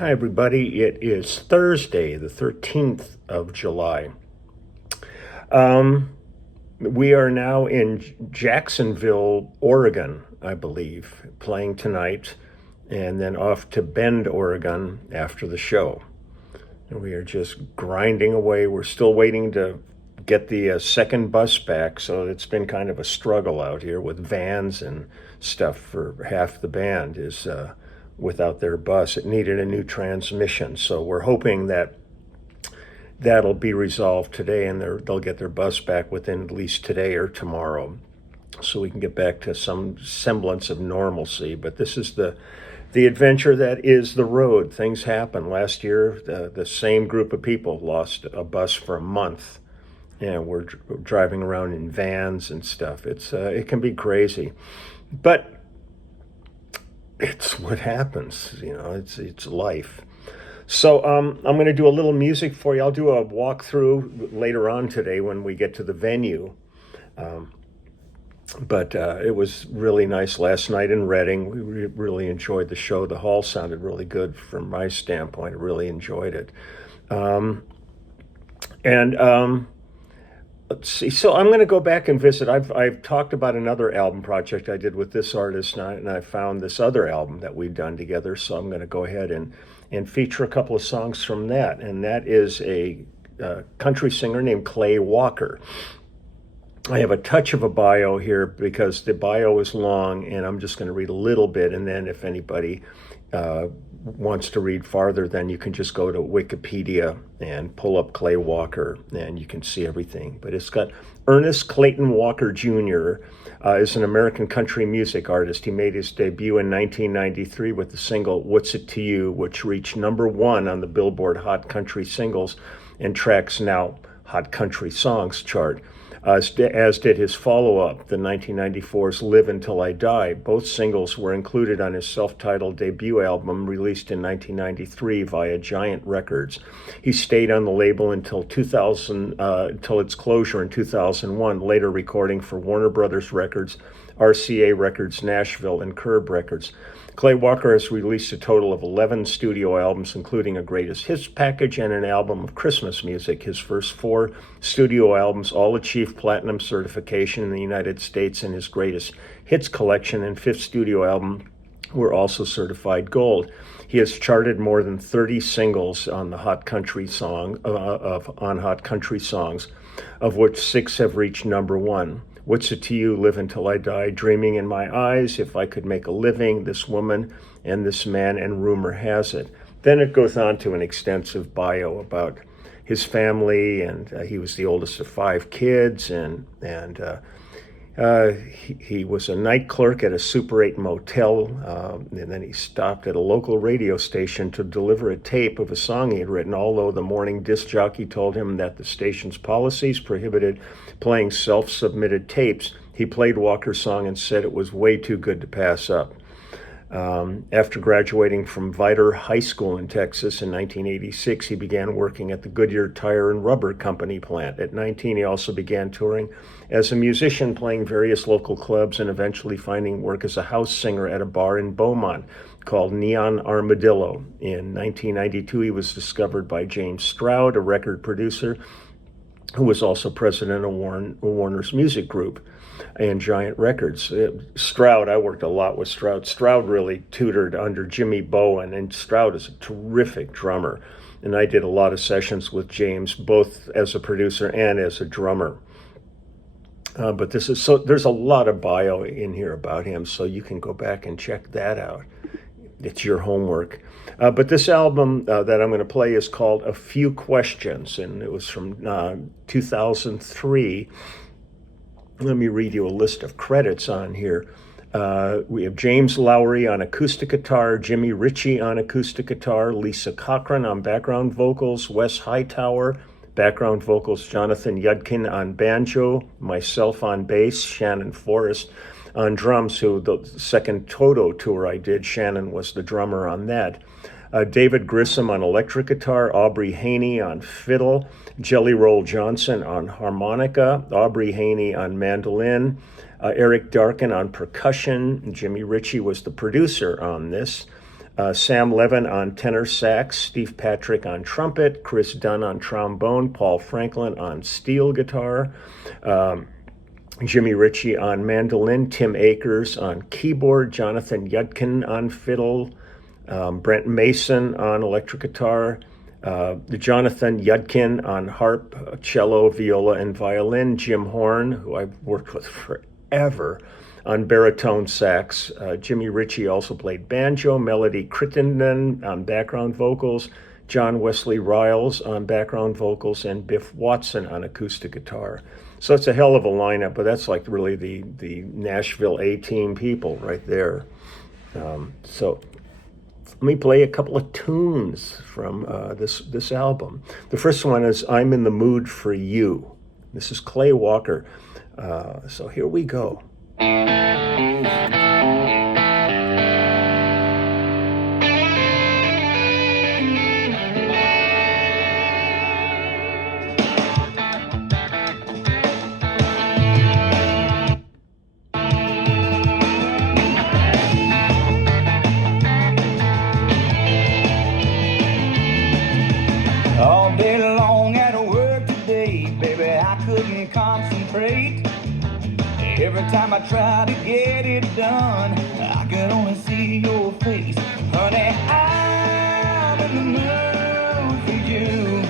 Hi, everybody. It is Thursday, the 13th of July. We are now in Jacksonville, Oregon, I believe, playing tonight, and then off to Bend, Oregon after the show. And we are just grinding away. We're still waiting to get the second bus back, so it's been kind of a struggle out here with vans and stuff for half the band is without their bus. It needed a new transmission, so we're hoping that that'll be resolved today and they'll get their bus back within at least today or tomorrow so we can get back to some semblance of normalcy. But this is the adventure that is the road. Things happen. Last year, the same group of people lost a bus for a month, and we're driving around in vans and stuff. It can be crazy, but it's what happens. It's life. So I'm going to do a little music for you. I'll do a walkthrough later on today when we get to the venue. But it was really nice last night in Reading. We really enjoyed the show. The hall sounded really good from my standpoint. I really enjoyed it. Let's see. So I'm going to go back and visit. I've talked about another album project I did with this artist, and I found this other album that we've done together. So I'm going to go ahead and feature a couple of songs from that. And that is a country singer named Clay Walker. I have a touch of a bio here because the bio is long, and I'm just going to read a little bit. And then if anybody wants to read farther, then you can just go to Wikipedia and pull up Clay Walker, and you can see everything. But it's got Ernest Clayton Walker Jr. Is an American country music artist. He made his debut in 1993 with the single "What's It to You," which reached #1 on the Billboard Hot Country Singles and Tracks Now Hot Country Songs chart. As did his follow-up, the 1994's Live Until I Die. Both singles were included on his self-titled debut album released in 1993 via Giant Records. He stayed on the label until its closure in 2001, later recording for Warner Brothers Records, RCA Records Nashville, and Curb Records. Clay Walker has released a total of 11 studio albums, including a greatest hits package and an album of Christmas music. His first 4 studio albums all achieved platinum certification in the United States, and his greatest hits collection and 5th studio album were also certified gold. He has charted more than 30 singles on the Hot Country Songs, of which 6 have reached #1. What's It to You, Live Until I Die, Dreaming in My Eyes, If I Could Make a Living, This Woman and This Man, and Rumor Has It. Then it goes on to an extensive bio about his family, and he was the oldest of 5 kids, and he was a night clerk at a Super 8 motel, and then he stopped at a local radio station to deliver a tape of a song he had written, although the morning disc jockey told him that the station's policies prohibited playing self-submitted tapes. He played Walker's song and said it was way too good to pass up. After graduating from Viter High School in Texas in 1986, he began working at the Goodyear Tire and Rubber Company plant. At 19, he also began touring as a musician, playing various local clubs and eventually finding work as a house singer at a bar in Beaumont called Neon Armadillo. In 1992, he was discovered by James Stroud, a record producer who was also president of Warner's Music Group and Giant Records. Stroud, I worked a lot with Stroud. Stroud really tutored under Jimmy Bowen, and Stroud is a terrific drummer. And I did a lot of sessions with James, both as a producer and as a drummer. But there's a lot of bio in here about him, so you can go back and check that out. It's your homework. But this album that I'm going to play is called A Few Questions, and it was from 2003. Let me read you a list of credits on here. We have James Lowry on acoustic guitar, Jimmy Ritchie on acoustic guitar, Lisa Cochran on background vocals, Wes Hightower, background vocals, Jonathan Yudkin on banjo, myself on bass, Shannon Forrest on drums, who the second Toto tour I did, Shannon was the drummer on that. David Grissom on electric guitar, Aubrey Haney on fiddle, Jelly Roll Johnson on harmonica, Aubrey Haney on mandolin, Eric Darkin on percussion. Jimmy Ritchie was the producer on this. Sam Levin on tenor sax, Steve Patrick on trumpet, Chris Dunn on trombone, Paul Franklin on steel guitar, Jimmy Ritchie on mandolin, Tim Akers on keyboard, Jonathan Yudkin on fiddle, Brent Mason on electric guitar, Jonathan Yudkin on harp, cello, viola, and violin, Jim Horn, who I've worked with forever, on baritone sax. Jimmy Ritchie also played banjo, Melody Crittenden on background vocals, John Wesley Riles on background vocals, and Biff Watson on acoustic guitar. So it's a hell of a lineup, but that's like really the Nashville A-team people right there. So let me play a couple of tunes from this album. The first one is I'm in the Mood for You. This is Clay Walker. So here we go. All day long at work today, baby, I couldn't concentrate. Every time I try to get it done, I could only see your face. Honey, I'm in the mood for you.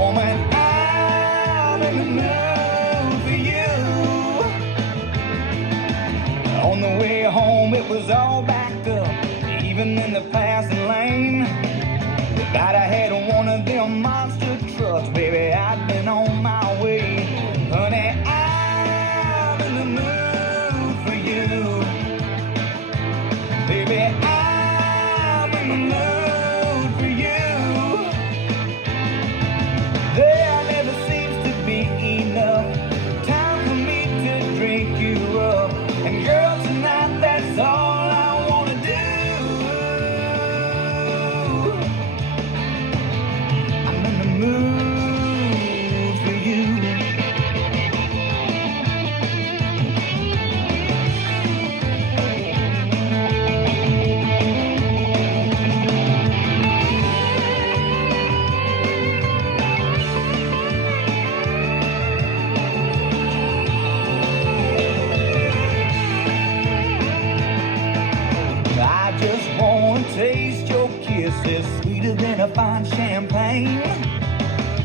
Woman, I'm in the mood for you. On the way home, it was all backed up, even in the passing lane. If I'd have had one of them monster trucks, baby, I'd been on my way. Honey, I'm in the mood for you. Baby, I'm in the mood for you. There never seems to be enough time for me to drink you up. And girl, tonight that's all I wanna do. I'm in the mood for you. I just wanna taste your kisses, sweeter than a fine champagne.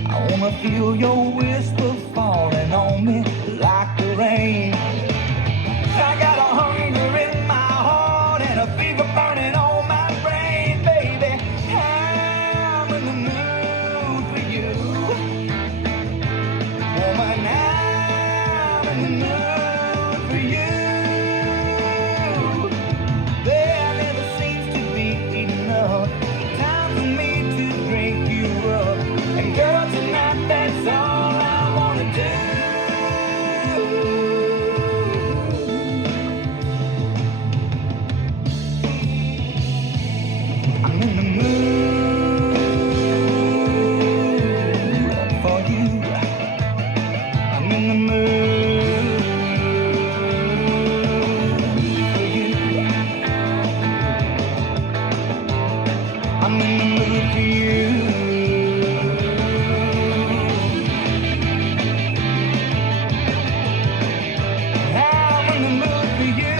I wanna feel your whisper falling on me like the rain. I got a hunger in my heart and a fever burning on my brain, baby. I'm in the mood for you. Woman, I'm in the mood for you. There never seems to be enough time for me to drink you up. And girl, tonight that's all I wanna do. I'm in the mood for you. I'm in the mood for you. I'm in the mood for you. I'm in the mood for you.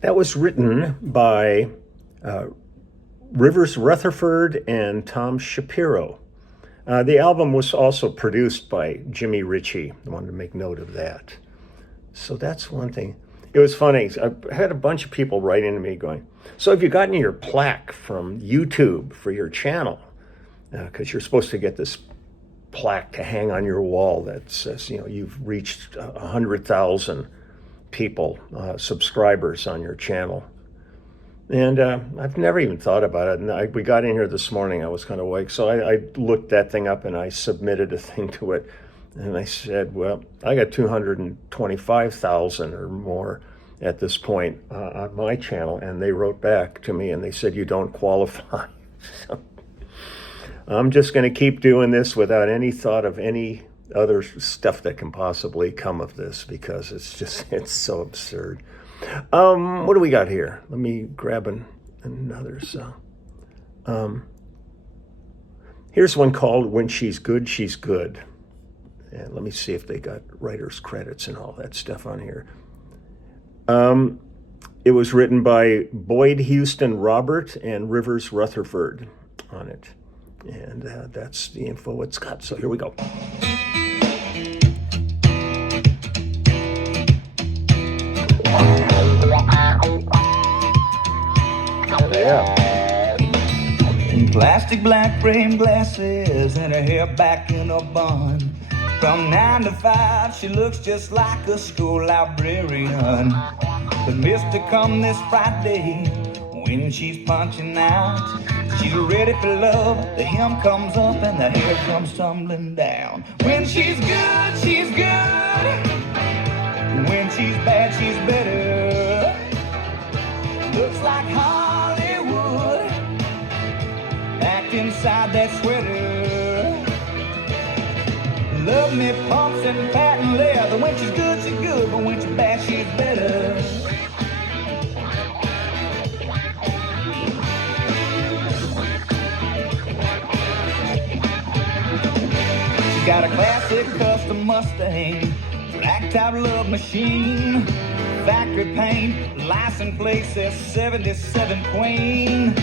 That was written by Rivers Rutherford and Tom Shapiro. The album was also produced by Jimmy Ritchie. I wanted to make note of that. So that's one thing. It was funny. I had a bunch of people write into me going, so have you gotten your plaque from YouTube for your channel? Because you're supposed to get this plaque to hang on your wall that says, you've reached 100,000 people, subscribers on your channel. And I've never even thought about it. And we got in here this morning. I was kind of awake. So I looked that thing up and I submitted a thing to it. And I said, well, I got 225,000 or more at this point on my channel. And they wrote back to me and they said, you don't qualify. So I'm just going to keep doing this without any thought of any other stuff that can possibly come of this, because it's so absurd. What do we got here? Let me grab another song. Here's one called When She's Good, She's Good. And let me see if they got writer's credits and all that stuff on here. It was written by Boyd Houston Robert and Rivers Rutherford on it. And that's the info it's got. So here we go. Yeah. Plastic black frame glasses and her hair back in a bun. From 9 to 5, she looks just like a school librarian. But Mr. come this Friday, when she's punching out, she's ready for love. The hem comes up and the hair comes tumbling down. When she's good, she's good. When she's bad, she's better. Looks like Hollywood, packed inside that sweater. Love me pumps and patent leather. When she's good, she's good, but when she's bad, she's better. She got a classic custom Mustang, black top love machine, factory paint, license plate says 77 Queen.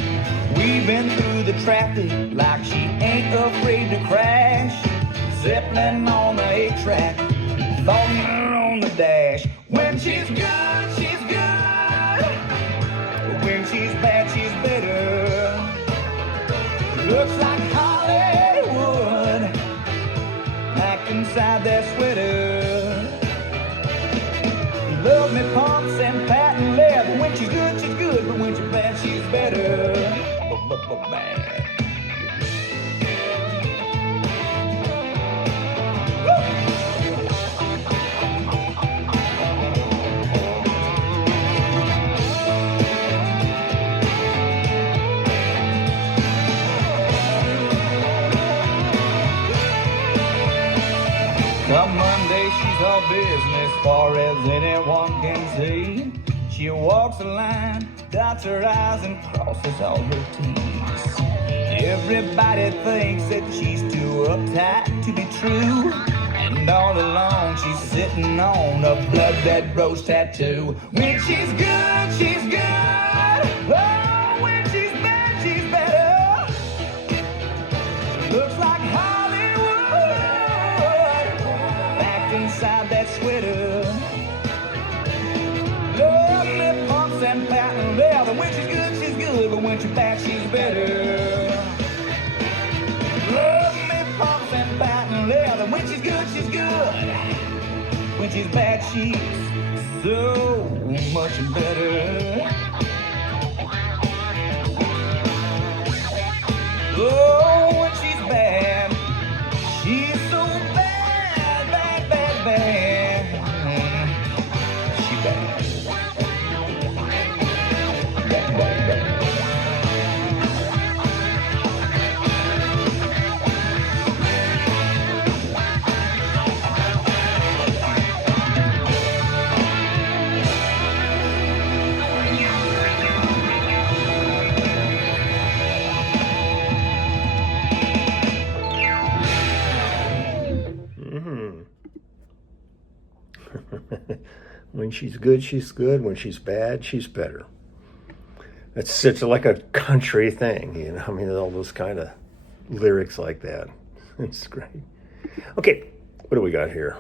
We've been through the traffic like she ain't afraid to crash. Zeppelin on the 8-track, thunder on the dash. When she's good, she's good. When she's bad, she's better. Looks like Hollywood, packed inside that sweater. Love me pumps and patent leather. When she's good, but when she's bad, she's better. Bad. Come Monday, she's all business, far as anyone can see. She walks the line, dots her I's and crosses all her T's. Everybody thinks that she's too uptight to be true, and all along she's sitting on a blood red rose tattoo. When she's good, she's good. Oh, when she's bad, she's better. Looks like Hollywood, back inside that sweater. Love me pumps and patent leather. When she's good, but when she's bad, she's better. Love me pumps and patent leather. When she's good. When she's bad, she's so much better. Oh, when she's bad, she's so bad, bad, bad, bad. She's bad. Bad, bad, bad. When she's good, she's good. When she's bad, she's better. It's such like a country thing, you know. I mean, all those kind of lyrics like that. It's great. Okay, what do we got here?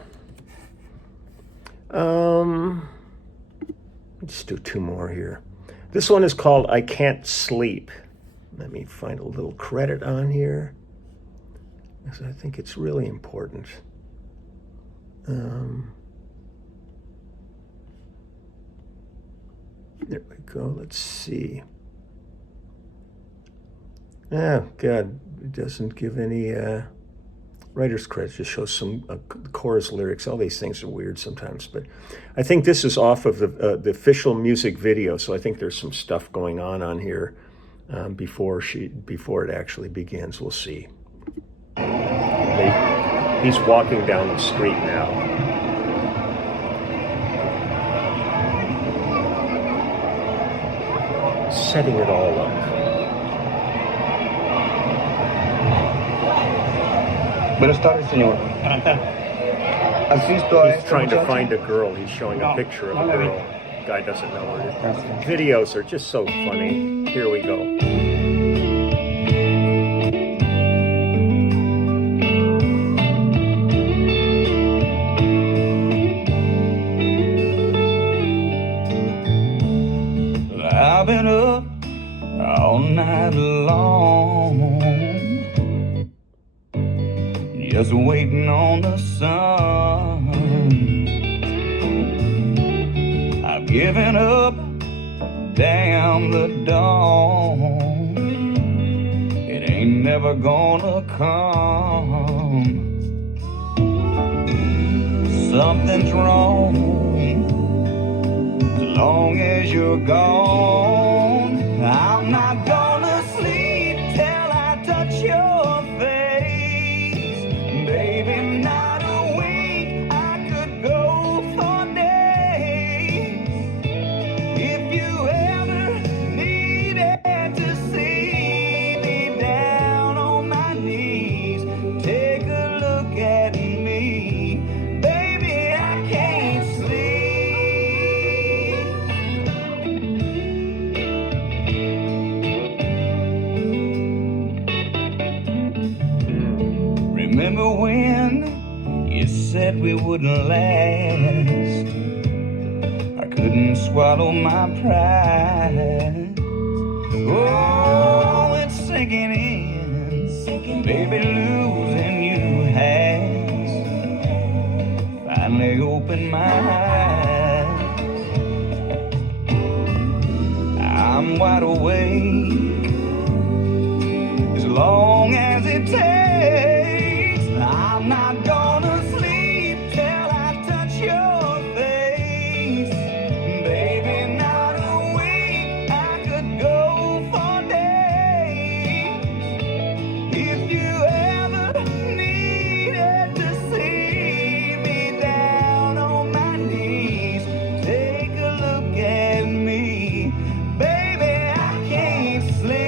Let's do two more here. This one is called I Can't Sleep. Let me find a little credit on here. because I think it's really important. There we go. Let's see. Oh, God. It doesn't give any writer's credit. It just shows some chorus lyrics. All these things are weird sometimes. But I think this is off of the official music video, so I think there's some stuff going on here before it actually begins. We'll see. He's walking down the street now. Setting it all up. Buenas tardes, señor. Asisto a He's esta trying to muchacha. find a girl. He's showing a picture of a girl. Guy doesn't know her. Gracias. Videos are just so funny. Here we go. I've been up all night long, just waiting on the sun. I've given up damn the dawn. It ain't never gonna come. Something's wrong. As long as you're gone, I'm not gonna sleep till I touch your face. Baby, not a week, I could go for days. If you ever needed to see me down on my knees, take a look at me. Baby, I can't sleep. Remember when you said we wouldn't last? I couldn't swallow my pride. Oh, it's sinking in. Baby, losing you has finally opened my eyes. I'm wide awake as long as it takes. I'm not gonna sleep till I touch your face. Baby, not a week, I could go for days. If you ever needed to see me down on my knees, take a look at me. Baby, I can't sleep.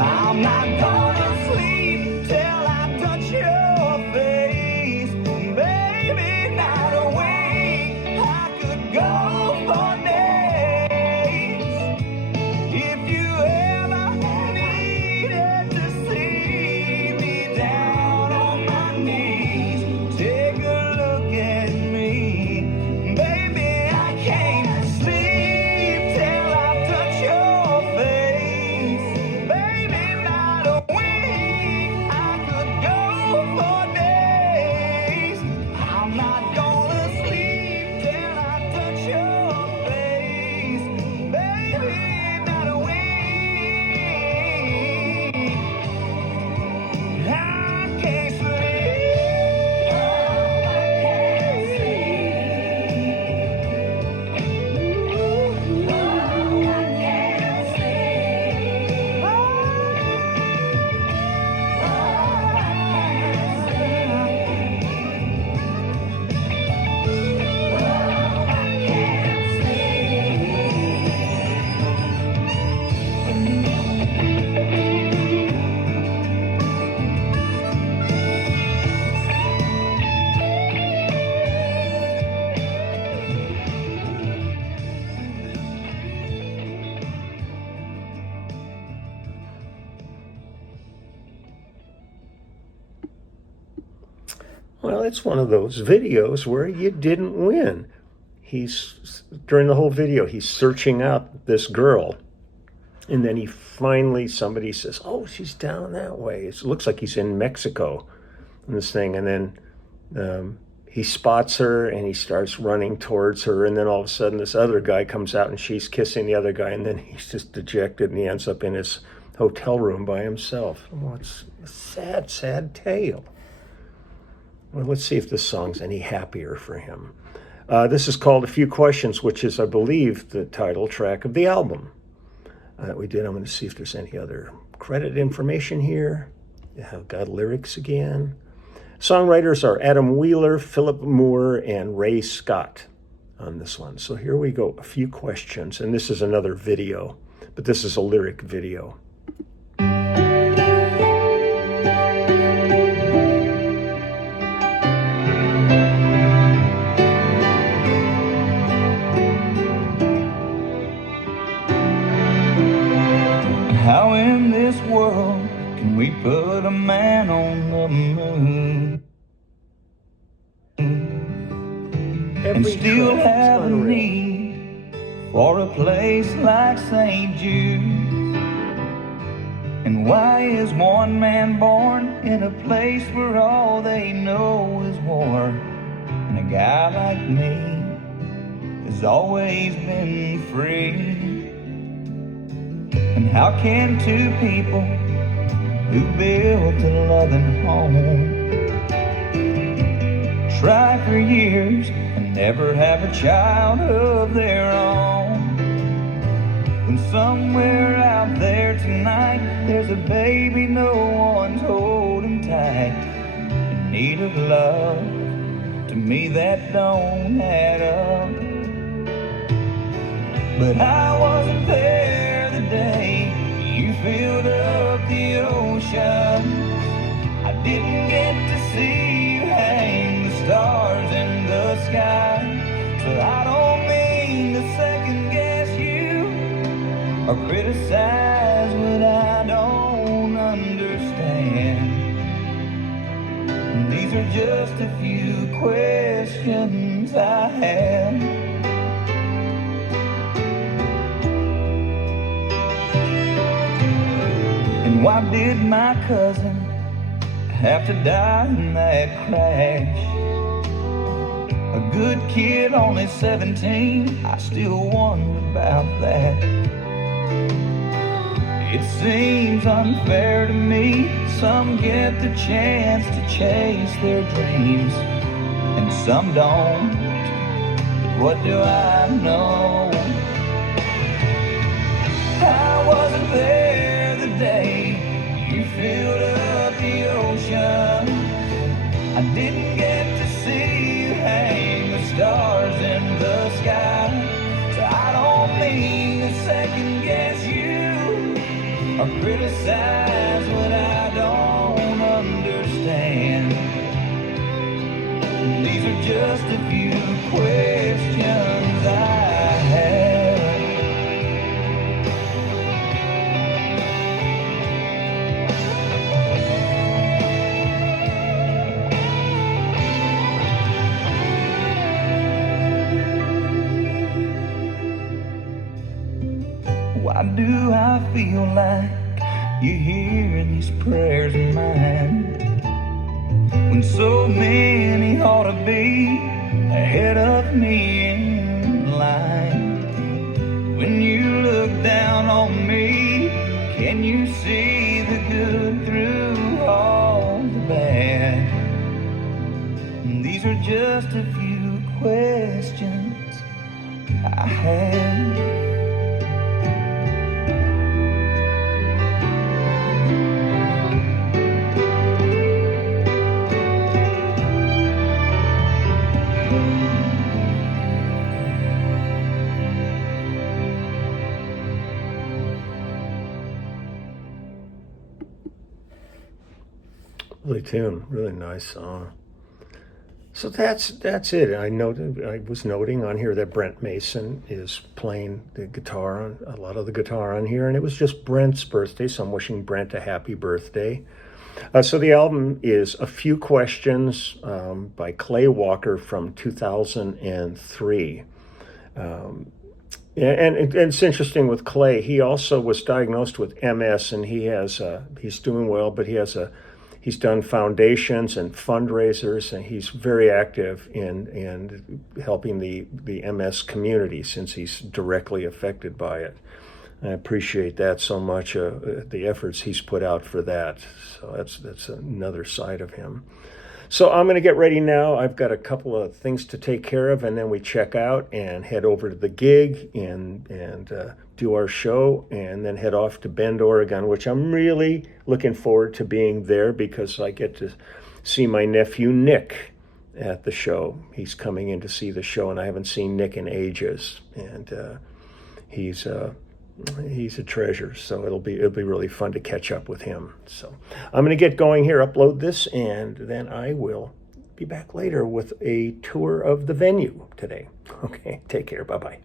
I'm not gonna sleep till I touch your face. Baby, not a week, I could go for days. If you ever needed to see me down on my knees, take a look at me. Baby, I can't sleep till I touch your face. Baby, not a week, I could go for days. I'm not gonna sleep till I touch your face. Baby, not a week, I can't sleep. I can't sleep. I can't Well, it's one of those videos where you didn't win. he's during the whole video, he's searching out this girl. And then he finally, somebody says, oh, she's down that way. It looks like he's in Mexico in this thing. And then he spots her and he starts running towards her. And then all of a sudden this other guy comes out and she's kissing the other guy. And then he's just dejected and he ends up in his hotel room by himself. Well, it's a sad, sad tale. Well, let's see if this song's any happier for him. This is called A Few Questions, which is, I believe, the title track of the album that we did. I'm going to see if there's any other credit information here. I've got lyrics again. Songwriters are Adam Wheeler, Philip Moore, and Ray Scott on this one. So here we go, A Few Questions. And this is another video, but this is a lyric video. How in this world can we put a man on the moon and still have a need for a place like St. Jude? And why is one man born in a place where all they know is war? And a guy like me has always been free. And how can two people who built a loving home try for years and never have a child of their own, when somewhere out there tonight there's a baby no one's holding tight in need of love? To me that don't add up. But I wasn't there the day you filled up the ocean. I didn't get to see you hang the stars in the sky. So I don't mean to second guess you or criticize what I don't understand. And these are just a few questions I have. And why did my cousin have to die in that crash? A good kid, only 17, I still wonder about that. It seems unfair to me, some get the chance to chase their dreams and some don't. But what do I know? I wasn't there the day you filled up the ocean. I didn't get to see you hang the stars in the sky. So I don't mean to second guess you or criticize what I don't understand. These are just a few questions I have. Why do I feel like you hear these prayers of mine when so many ought to be ahead of me in line? When you look down on me, can you see the good through all the bad? And these are just a few questions I have. Lovely tune, really nice song. So that's it. I was noting on here that Brent Mason is playing the guitar on a lot of the guitar on here, and it was just Brent's birthday, so I'm wishing Brent a happy birthday. So the album is A Few Questions by Clay Walker from 2003. And it's interesting with Clay. He also was diagnosed with MS, and he's doing well. But he's done foundations and fundraisers, and he's very active in helping the MS community since he's directly affected by it. I appreciate that so much. The efforts he's put out for that. So that's another side of him. So I'm going to get ready now. I've got a couple of things to take care of, and then we check out and head over to the gig and do our show, and then head off to Bend, Oregon, which I'm really looking forward to being there because I get to see my nephew Nick at the show. He's coming in to see the show, and I haven't seen Nick in ages, and he's a treasure, so it'll be really fun to catch up with him. So I'm going to get going here, upload this, and then I will be back later with a tour of the venue today. Okay, take care. Bye-bye.